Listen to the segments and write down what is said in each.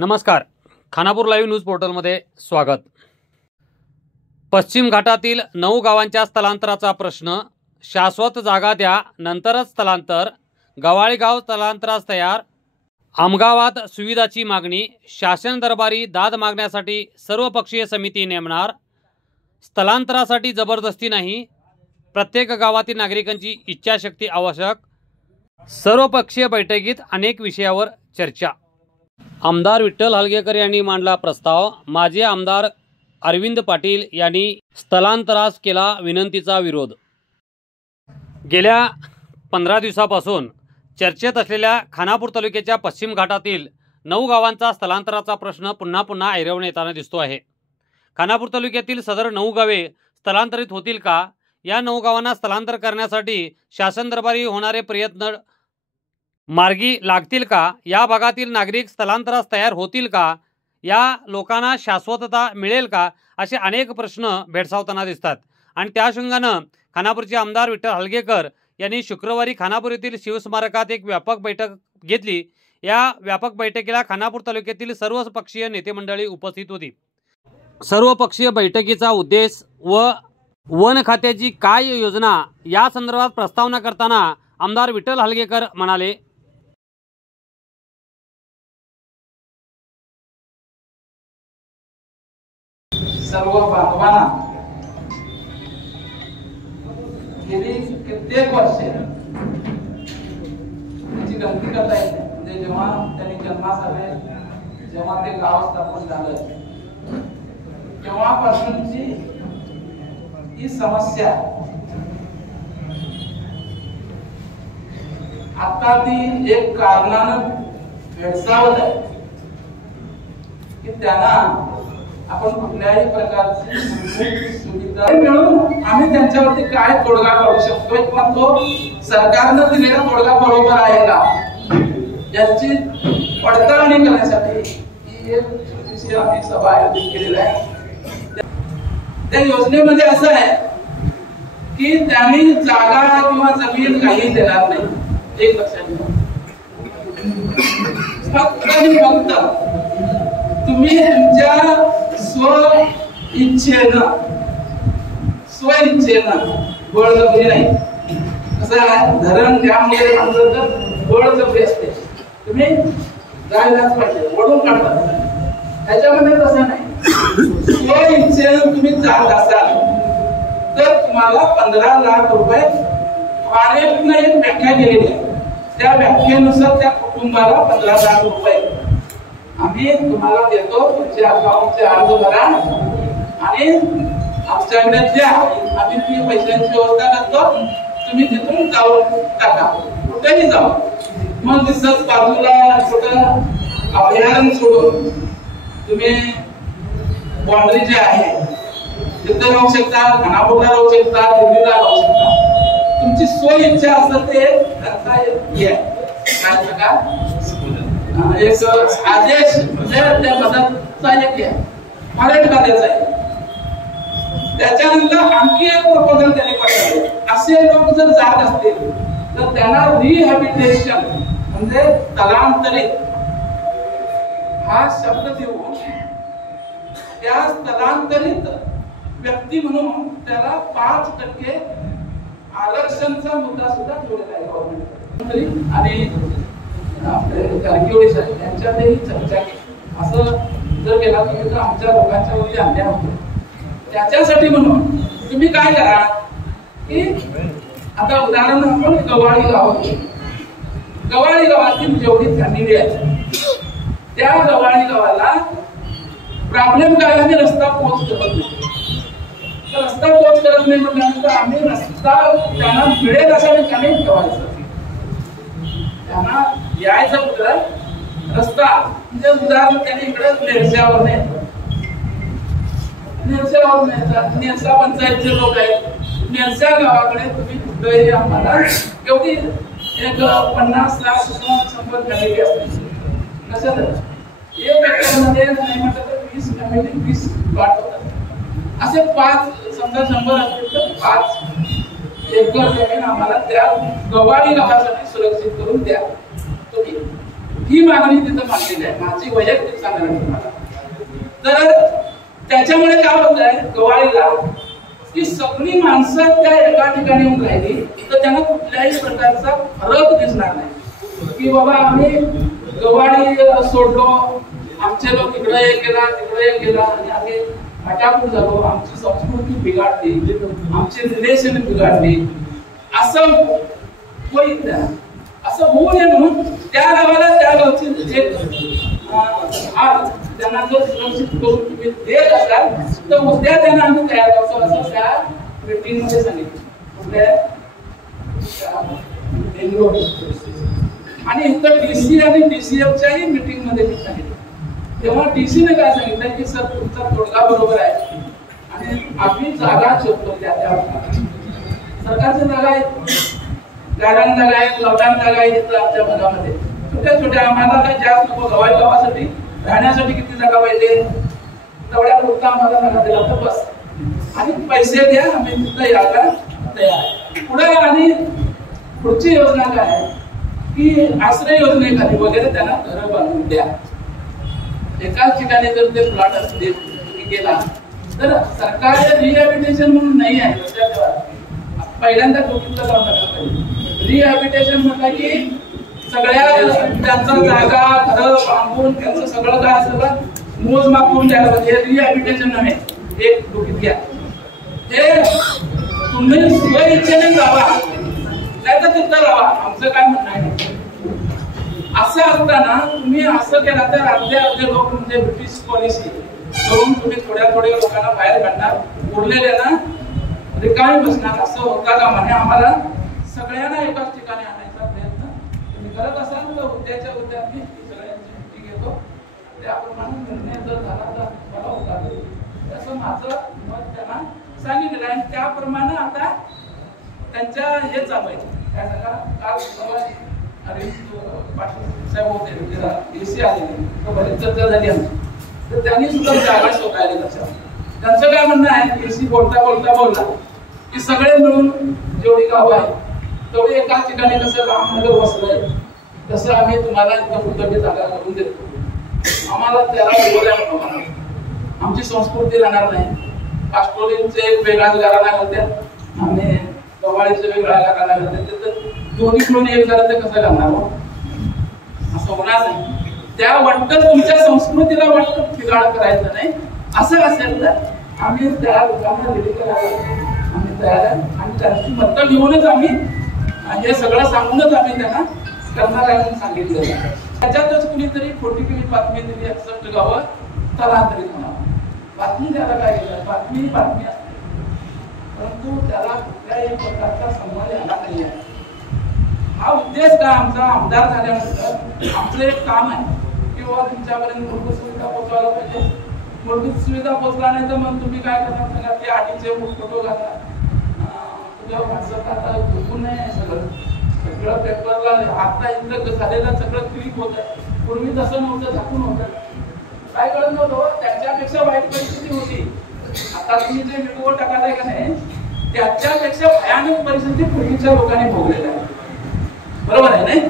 नमस्कार, Khanapur live news पोर्टलमध्ये स्वागत। पश्चिम घाटातील 9 गावांच्या स्थलांतराचा प्रश्न, शाश्वत जागा द्या नंतरच स्थलांतर, गवाळी गाव स्थलांतरास तयार। आमगावात सुविधाची मागणी, शासन दरबारी दाद मागण्यासाठी सर्वपक्षीय समिती नेमणार। स्थलांतरासाठी जबरदस्ती नाही, प्रत्येक गावातील नागरिकांची इच्छाशक्ती आवश्यक। सर्वपक्षीय बैठकीत अनेक विषयावर चर्चा। आमदार विठ्ठल हलगेकर यांनी मांडला प्रस्ताव। माजी आमदार अरविंद पाटील यांनी स्थलांतरास केला विनंतीचा विरोध। गेल्या 15 दिवसापासून चर्चेत असलेल्या खानापूर तालुक्याच्या पश्चिम घाटातील 9 गावांचा स्थलांतराचा प्रश्न पुन्हा पुन्हा ऐरवण्यात येताना दिसतो आहे। खानापूर तालुक्यातील सदर 9 गावे स्थलांतरित होतील का? या 9 गावांना स्थलांतर करण्यासाठी शासन दरबारी होणारे प्रयत्न मार्गी लागतील का? या भागातील नागरिक स्थलांतरास तयार होतील का? या लोकांना शाश्वतता मिळेल का? असे अनेक प्रश्न भेडसावताना दिसतात। आणि त्या अनुषंगाने खानापूरचे आमदार विठ्ठल हलगेकर यांनी शुक्रवारी खानापूर येथील शिवस्मारकात एक व्यापक बैठक घेतली। या व्यापक बैठकीला खानापूर तालुक्यातील सर्व पक्षीय नेते मंडळी उपस्थित होती। सर्व पक्षीय बैठकीचा उद्देश व वन खात्याची काय योजना या संदर्भात प्रस्तावना करताना आमदार विठ्ठल हलगेकर म्हणाले, सर्व बांधवांना गेली कित्येक वर्षे त्याची गणती करता येते। म्हणजे जेव्हा त्यांनी जन्मास आले, जेव्हा ते गाव स्थापन झालं, तेव्हापासूनची ही समस्या आता ती एक कारणानं भेडसावत आहे की त्यांना आपण कुठल्याही प्रकारची सुविधा मिळून आम्ही त्यांच्यावरती काय तोडगा काढू शकतो किंवा तो सरकारनं दिलेला तोडगा बरोबर आहे का याची पडताळणी करण्यासाठी ही एक छोटीशी आम्ही सभा आयोजित केलेली आहे। त्या योजनेमध्ये असं आहे की त्यांनी जागा किंवा जमीन काही देणार नाही। एक लक्षात घ्या, फक्त तुम्ही तुमच्या स्व इच्छेनं बळजबरी नाही। कसं आहे, धरण त्यामुळे म्हणलं तर बळजबरी असते, तुम्ही जायलाच पाहिजे, ओढून काढतात। त्याच्यामध्ये तसं नाही, स्व इच्छेनं तुम्ही जात असाल तर तुम्हाला 15 लाख रुपये फारेतनं एक व्याख्या केलेली आहे। त्या व्याख्येनुसार त्या कुटुंबाला 15 लाख रुपये आम्ही तुम्हाला देतो। तुमच्या अकाउंटचे अर्ज भरा आणि आमच्याकडे द्या, आम्ही ती पैशांची व्यवस्था करतो, तुम्ही तिथून जाऊन टाका, कुठेही जाऊ। मग दिसत बाजूला छोटं अभयारण्य सोडून तुम्ही बाउंड्री जे आहे तिथे राहू शकता, खानापूरला राहू शकता, दिल्लीला राहू शकता। तुमची सोय इच्छा असं ते करता येईल। काय सांगा, एक आदेश म्हणजे त्या मदतचा एक आहे, मराठी खात्याचा आहे। त्याच्यानंतर आणखी एक प्रपोजल त्यांनी पाठवले, असे लोक जर जात असतील तर त्यांना रिहॅबिलिटेशन म्हणजे स्थलांतरित हा शब्द देऊन त्या स्थलांतरित व्यक्ती म्हणून त्याला 5% आरक्षणचा मुद्दा सुद्धा जोडलेला आहे गव्हर्नमेंट। आणि आपले गारगीवडे साहेब यांच्यातही चर्चा केली, असं जर केला तर आमच्या लोकांच्या वरती अन्याय होतो। त्याच्यासाठी म्हणून तुम्ही काय करा की आता उदाहरण आपण गवाळी गावातील जेवढी फॅमिली आहे त्या गवाळी गावाला प्रॉब्लेम काय आहे, रस्ता पोच करत नाही। रस्ता पोच करत नाही म्हटल्यानंतर आम्ही रस्ता त्यांना मिळेल अशा ठिकाणी ठेवायचं, त्यांना यायचं कुठं रस्ता। म्हणजे उदाहरण त्यांनी इकडे नेरशावर नेरसा पंचायतचे लोक आहेत, नेरसा गावाकडे तुम्ही कुठेही आम्हाला एवढी एक 50 लाख 100 फॅमिली असते, कसं एक एकरमध्ये नाही म्हटलं तर 20 फॅमिली 20 प्लॉट होतात। असे 5 समजा 100 असतील तर 5 एकर जमीन आम्हाला त्या गवाळी गावासाठी सुरक्षित करून द्या। ही मागणी तिथं मागलेली आहे, माझी वैयक्तिक सांगायला तुम्हाला. तर त्याच्यामुळे काय होत आहे गवाळीला की सगळी माणसं त्या एका ठिकाणी येऊन राहिली तर त्यांना कुठल्याही प्रकारचा फरक दिसणार नाही की बाबा आम्ही गवाळी सोडलो, आमचे लोक इकडे गेला तिकडे गेला आणि आम्ही हटापूट झालो, आमची संस्कृती बिघडली, आमची रिलेशन बिघडली, असं होईल ना. असं होऊ नये म्हणून त्या गावाला त्या गावची एक त्यांना जर सुरक्षित करून तुम्ही देत असाल तर उद्या त्यांना आम्ही तयार करतो असं त्या मीटिंग मध्ये सांगितलं. आणि इथं डीसी आणि डीसीएफच्याही मीटिंग मध्ये मी सांगितलं. तेव्हा डीसीने काय सांगितलं की सर तुमचा तोडगा बरोबर आहे आणि आम्ही जागा शोधतो त्या सरकारच्या जागा आहेत, गारांग जागा आहेत, लवटांग जागा आहेत इथं आमच्या भागामध्ये छोट्या छोट्या. आम्हाला काय जास्त नको गवाई गावासाठी राहण्यासाठी किती जागा पाहिजे तेवढ्या पुरता आम्हाला जागा दिला तर बस आणि पैसे द्या, आम्ही तिथं यायला तयार. पुढे आणि पुढची योजना काय आहे की आश्रय योजनेखाली वगैरे त्यांना घरं बांधून द्या. एकाच ठिकाणी जर ते प्लॉट असतील गेला तर सरकारचे रिहॅबिलिटेशन म्हणून नाही आहे. पहिल्यांदा डोक्याचं काम करायला पाहिजे. रिहॅबिलिटेशन म्हटलं की सगळ्या त्यांचा जागा घरं बांधून त्यांचं सगळं काय सगळं मोजमाप करून द्यायला पाहिजे. रिहॅबिलिटेशन नव्हे, एक डोक्यात घ्या. हे तुम्ही स्वइच्छेने जावा नाही तर तिथं राहा, आमचं काय म्हणणं आहे. असं असताना तुम्ही असं केलं तर अर्धे लोक म्हणजे ब्रिटिश पॉलिसी करून तुम्ही थोड्या लोकांना बाहेर काढणार, उरलेल्यांना रिकामी बसणार. असं होता कामा नये. आम्हाला सगळ्यांना एकाच ठिकाणी आणायचा प्रयत्न तुम्ही करत असाल तर उद्याच्या उद्या मी सगळ्यांची मीटिंग घेतो, त्याप्रमाणे निर्णय जर झाला तर मला होता असं माझं मत त्यांना सांगितलेलं आहे. त्याप्रमाणे आता त्यांच्या हे चालू आहे काय सांगा. काल पाटील साहेब होते डीसी आलेले बरेच चर्चा झाली आमची, तर त्यांनी सुद्धा जागा शोधायला लक्षात. त्यांचं काय म्हणणं आहे डीसी बोलला की सगळे मिळून जेवढी गावं आहेत तेवढी एकाच ठिकाणी कसं रामनगर वसलंय तसं आम्ही तुम्हाला इथं कुठली जागा करून देतो. आम्हाला त्याला बोलायला आमची संस्कृती राहणार नाही. कास्टोलींचे एक वेगळाच घराणा घालतात आणि गवाळीचे वेगळा घराणा घालतात. दोन्ही मिळून एक झालं तर कसं करणार असं होणार नाही. त्या वाटतं तुमच्या संस्कृतीला वाटतं बिघाड करायचं नाही. असं असेल तर आम्ही त्या लोकांना रेडी करायला आम्ही तयार आहे आणि त्यांची मतं घेऊनच आम्ही हे सगळं सांगूनच आम्ही त्यांना करणार आहे म्हणून सांगितलं. त्याच्यातच कुणीतरी खोटी बातमी दिली एक्सेप्ट गावं स्थलांतरित होणार. बातमी द्यायला काय केलं, बातमी असते परंतु त्याला कुठल्याही प्रकारचा संबंध यायला नाही आहे. हा उद्देश काय आमचा आमदार झाल्यानंतर आमचं एक काम आहे की बाबा तुमच्यापर्यंत मूलभूत सुविधा पोहोचवायला पाहिजे. मूलभूत सुविधा पोहोचला नाही तर मग तुम्ही काय करणार सांगा. ते आधीचे फोटो घालणार तुझ्या व्हॉट्सअपला आता झोपून नाही सगळं पेपरला आता इथं झालेलं सगळं क्लिक होत आहे. पूर्वी तसं नव्हतं, झाकून होतं, काय कळत नव्हतं. त्याच्यापेक्षा वाईट परिस्थिती होती. आता तुम्ही जे व्हिडिओ टाकायला का नाही त्याच्यापेक्षा भयानक परिस्थिती पूर्वीच्या लोकांनी भोगलेल्या आहे. बरोबर आहे नाही.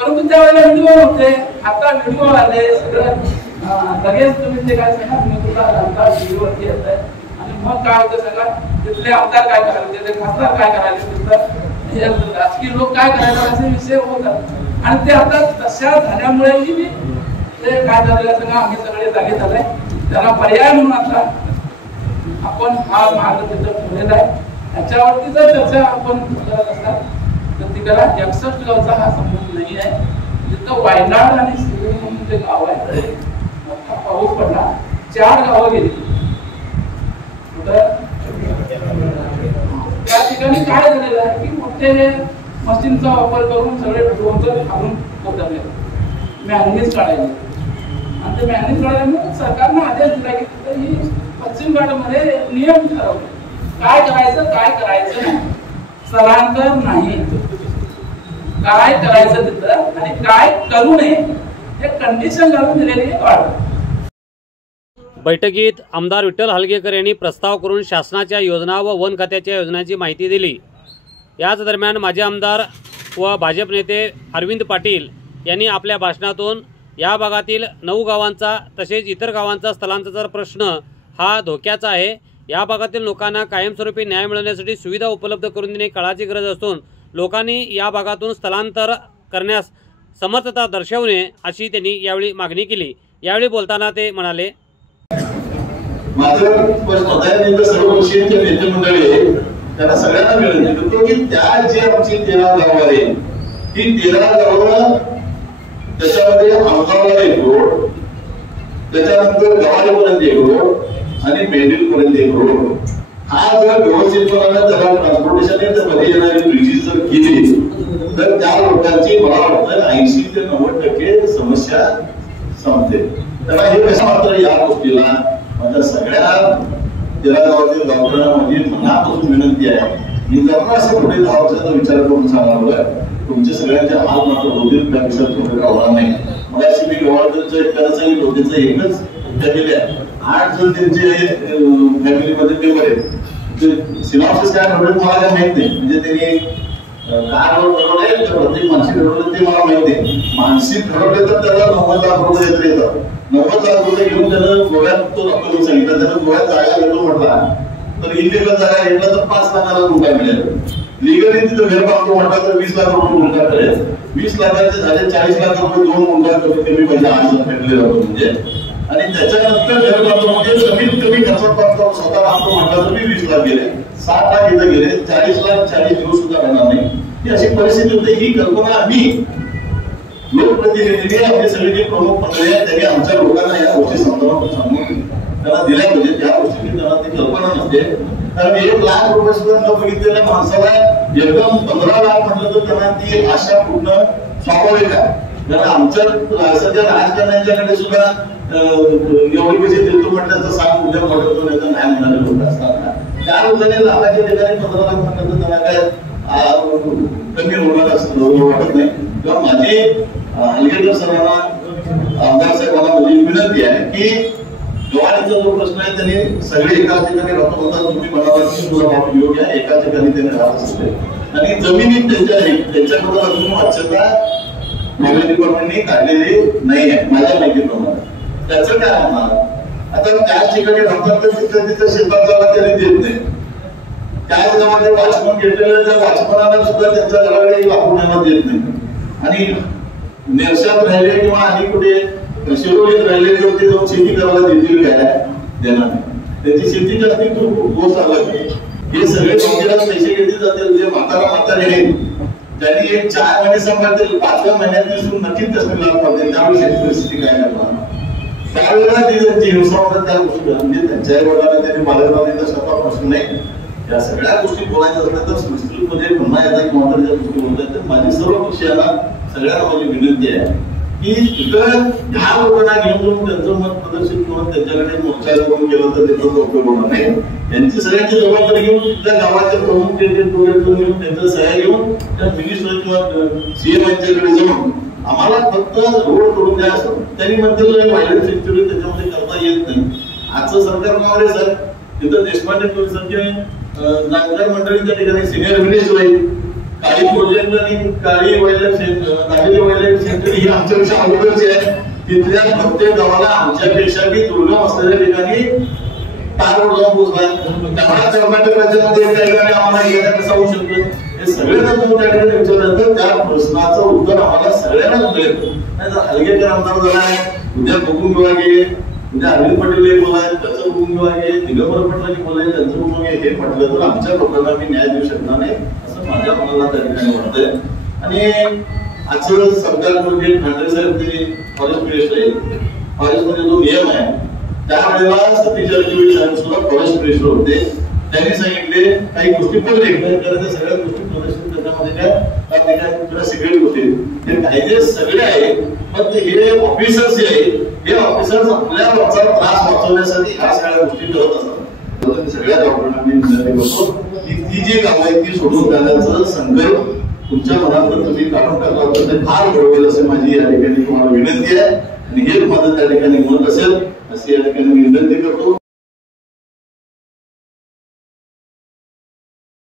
परंतु त्यावेळेला व्हिडिओ नव्हते, आता व्हिडिओ आले सगळं लगेच तुम्ही ते काय सांगा तुम्ही तुला व्हिडिओवरती येत आहे आणि मग काय होतं सांगा तिथले आमदार काय करायला, तिथले खासदार काय करायला, तिथं राजकीय लोक काय करायला असे विषय होतात. आणि ते आता तशा झाल्यामुळेही ते काय झालेलं सांगा आम्ही सगळे जागे झाले. त्याला पर्याय म्हणून आता आपण हा मार्ग तिथं ठेवलेला आहे. त्याच्यावरती जर चर्चा आपण करत असतात तर तिकडे 61 गावचा हा संबंध नाही आहे. तिथं वायनाड आणि सिंगरी म्हणून जे गाव आहे मोठा पाऊस पडला, 4 गावं गेली. त्या ठिकाणी काय झालेलं आहे की मोठे मशीनचा वापर करून सगळे ड्रोनचं खालून उतरले, मॅनेज काढायचे. आणि ते मॅनेज काढल्यामुळे सरकारनं आदेश दिला की तिथं ही पश्चिम घाटामध्ये नियम ठरवले काय करायचं काय करायचं नाही, स्थलांतर नाही, काय करायचं तिथं आणि काय करू नये हे कंडिशन घालून दिलेली वाढ. बैठकीत आमदार विठ्ठल हलगेकर यांनी प्रस्ताव करून शासनाच्या योजना व वन खात्याच्या योजनांची माहिती दिली. याच दरम्यान माजी आमदार व भाजप नेते अरविंद पाटील यांनी आपल्या भाषणातून या भागातील 9 गावांचा तसेच इतर गावांचा स्थलांतराचा प्रश्न हा धोक्याचा आहे। या भागातील लोकांना कायमस्वरूपी न्याय मिळवण्यासाठी सुविधा उपलब्ध करून देणे काळाची गरज असून लोकांनी या भागातून स्थलांतर करण्यास समर्थता दर्शवणे अशी त्यांनी यावेळी मागणी केली। यावेळी बोलताना ते म्हणाले, माझं सर्व पक्षीयांचे नेते मंडळी आहे त्यांना सगळ्यांना मिळून देतो की त्या जी आमची 13 गावं आहे ती 13 गावं त्याच्यामध्ये आमगावला एक रोड, त्याच्यानंतर गवारीपर्यंत एक रोड आणि मेंढीपर्यंत एक रोड, हा जर व्यवस्थितपणाने त्याला ट्रान्सपोर्टेशन मध्ये येणारी ब्रिजेस जर केली तर त्या लोकांची मला वाटतं 80 ते 90% समस्या संपते। त्याला हे कसं मात्र या गोष्टीला माझ्या सगळ्या 13 गावातील डॉक्टरांना माझी मनापासून विनंती आहे की जर असं पुढे 10 वर्षाचा विचार करून सांगावं तुमचे सगळ्यांचे हात मात्र होतील त्यापेक्षा थोडं होणार नाही। मला अशी मी गव्हर्नरचं एकाला सांगितलं होतं एकच हत्या केल्या 8 जण त्यांचे फॅमिलीमध्ये मेंबर आहेत। सिनॉप्सिस काय ठरवलं मला काय माहित नाही, म्हणजे त्यांनी कारवर ठरवलंय तर प्रत्येक मानसिक ठरवलं ते मला माहित नाही। मानसिक ठरवले तर त्याला 90 लाख रुपये येतात, 90 लाख रुपये घेऊन त्यानं गोव्यात तो डॉक्टरने सांगितलं त्यानं गोव्यात जागा घेतो म्हटला तर इलिगल जागा घेतला तर 5 लाखाला रुपये मिळेल, लिगली तिथं घर बांधतो म्हटला तर 20 लाख रुपये गुंठा करेल, 20 लाखाचे झाले 40 लाख रुपये 2 गुंठा कमी पाहिजे 8 लाख भेटले जातो म्हणजे, आणि त्याच्यानंतर घर बांधतो म्हणजे कमीत कमी खर्चात बांधतो स्वतः बांधतो म्हटला तर 20 लाख गेले, 7 लाख इथं गेले, 40 लाख 40 दिवस सुद्धा राहणार नाही। ही अशी परिस्थिती होते। ही कल्पना आम्ही लोकप्रतिनिधी आपले सगळे जे प्रमुख मंडळी आहेत त्यांनी आमच्या लोकांना या गोष्टी सांगून त्यांना दिल्या पाहिजे, त्या गोष्टीची त्यांना ती कल्पना नसते। कारण 1 लाख रुपये सुद्धा न बघितलेल्या माणसाला एकदम 15 लाख म्हटलं तर त्यांना ती आशा पूर्ण स्वाभाविक आहे। कारण आमच्या सध्या राजकारण्यांच्याकडे सुद्धा एवढे पैसे देतो म्हटलं तर सांग उद्या मोठं नाही नाही म्हणाले लोक असतात त्या लोकांनी लाखाच्या ठिकाणी 15 लाख म्हटलं तर त्यांना काय कमी होणार असं वाटत नाही। किंवा माझी हलगेकर सरांना आमदार साहेबांना माझी विनंती आहे की गव्हाणीचा जो प्रश्न आहे त्यांनी सगळे एकाच ठिकाणी राहतो म्हणतात तुम्ही म्हणाला योग्य आहे एकाच ठिकाणी त्यांनी राहत असते आणि जमिनी त्यांच्याबद्दल अजून वाच्यता रेल्वे डिपार्टमेंटने काढलेली नाही आहे माझ्या माहितीप्रमाणे। त्याचं काय होणार आता त्याच ठिकाणी राहतात तर तिथं शेतात जायला त्यांनी देत नाही, त्याच गावामध्ये वाचमन घेतलेलं त्या वाचमनाला सुद्धा त्यांच्या घराकडे लाकूड देत नाही, आणि नेरशात राहिले किंवा आणि कुठे शिरोलीत राहिले तर ते जाऊन शेती करायला देतील काय देणार नाही, त्यांची शेती जास्ती खूप गोष्ट अलग आहे। हे सगळे मंदिरात पैसे घेतले जातील जे म्हातारे आहेत त्यांनी एक 4 महिने सांभाळतील 5व्या महिन्यात दिसून नक्कीच त्यासाठी लाभ पावतील, त्यावेळी शेती परिस्थिती काय करणार त्यावेळेला ती त्यांची हिंसा होतात त्या गोष्टी म्हणजे त्यांच्या वडिलांना त्यांनी बालकाला स्वतः प्रश्न नाही। या सगळ्या गोष्टी बोलायचं असल्या तर संस्कृतमध्ये पुन्हा एकदा किंवा तर ज्या गोष्टी बोलतात तर माझी सर्व पक्षांना सगळ्यांना माझी विनंती आहे की तिथं ह्या लोकांना घेऊन त्यांचं मत प्रदर्शित करून त्यांच्याकडे मोर्चा करून गेलं तर त्याचा उपयोग होणार नाही। त्यांची सगळ्यांची जबाबदारी घेऊन तिथल्या गावाचे प्रमुख घेऊन त्यांचं सह्या घेऊन त्या मिनिस्टर किंवा सीएम यांच्याकडे जाऊन आम्हाला फक्त रोड करून द्या असं त्यांनी म्हणतील व्हायलेंट सेक्युरिटी त्याच्यामध्ये करता येत नाही। आजचं सरकार नाव आहे सर तिथं देशपांडे सारखे जाणकार मंडळी त्या ठिकाणी सिनियर मिनिस्टर आहेत, काळी प्रोजेक्ट आणि काळी वाईल्ड सेंटर ही आमच्यापेक्षा अगोदरची आहे, तिथल्या प्रत्येक गावाला आमच्यापेक्षा बी दुर्गम असलेल्या ठिकाणी तार रोड जाऊन पोहोचलाय, त्यामुळे कर्नाटक राज्यामध्ये काही ठिकाणी आम्हाला येण्याचा कसा होऊ शकतो हे सगळे जर तुम्ही त्या ठिकाणी विचारलं तर त्या प्रश्नाचं उत्तर आम्हाला सगळ्यांनाच मिळेल। नाही तर हलगेकर आमदार झाला आहे उद्या बघून घेऊया गे उद्या अनिल पटेल एक बोलाय त्याचं बघून घेऊया गे दिगंबर पटला बोलाय त्यांचं बघून घे हे म्हटलं तर आमच्या लोकांना मी न्याय देऊ शकणार नाही असं माझ्या मनाला त्या ठिकाणी वाटतंय। आणि आजचं सरकार म्हणजे ठाकरे साहेब ते फॉरेस्ट मिनिस्टर आहे, फॉरेस्टमध्ये जो नियम आहे त्यावेळेला सतीश जारकिहोळी साहेब सुद्धा फॉरेस्ट मिनिस्टर होते, त्यांनी सांगितले काही गोष्टी पडले कारण त्या सगळ्या गोष्टी प्रदर्शित त्याच्यामध्ये काय सिक्रेट होते हे कायदे सगळे आहेत पण हे ऑफिसर्स जे आहेत हे ऑफिसर्स आपल्या लोकांचा त्रास वाचवण्यासाठी ह्या सगळ्या गोष्टी करत असतात। सगळ्या डॉक्टरांना मी विनंती करतो की ती जी गाव आहे ती सोडून जाण्याचं संकल्प तुमच्या मनातून तुम्ही काढून टाकला तर ते फार बरोबर असं माझी या ठिकाणी तुम्हाला विनंती आहे आणि हेच माझं त्या ठिकाणी मत असेल अशी या ठिकाणी मी विनंती करतो।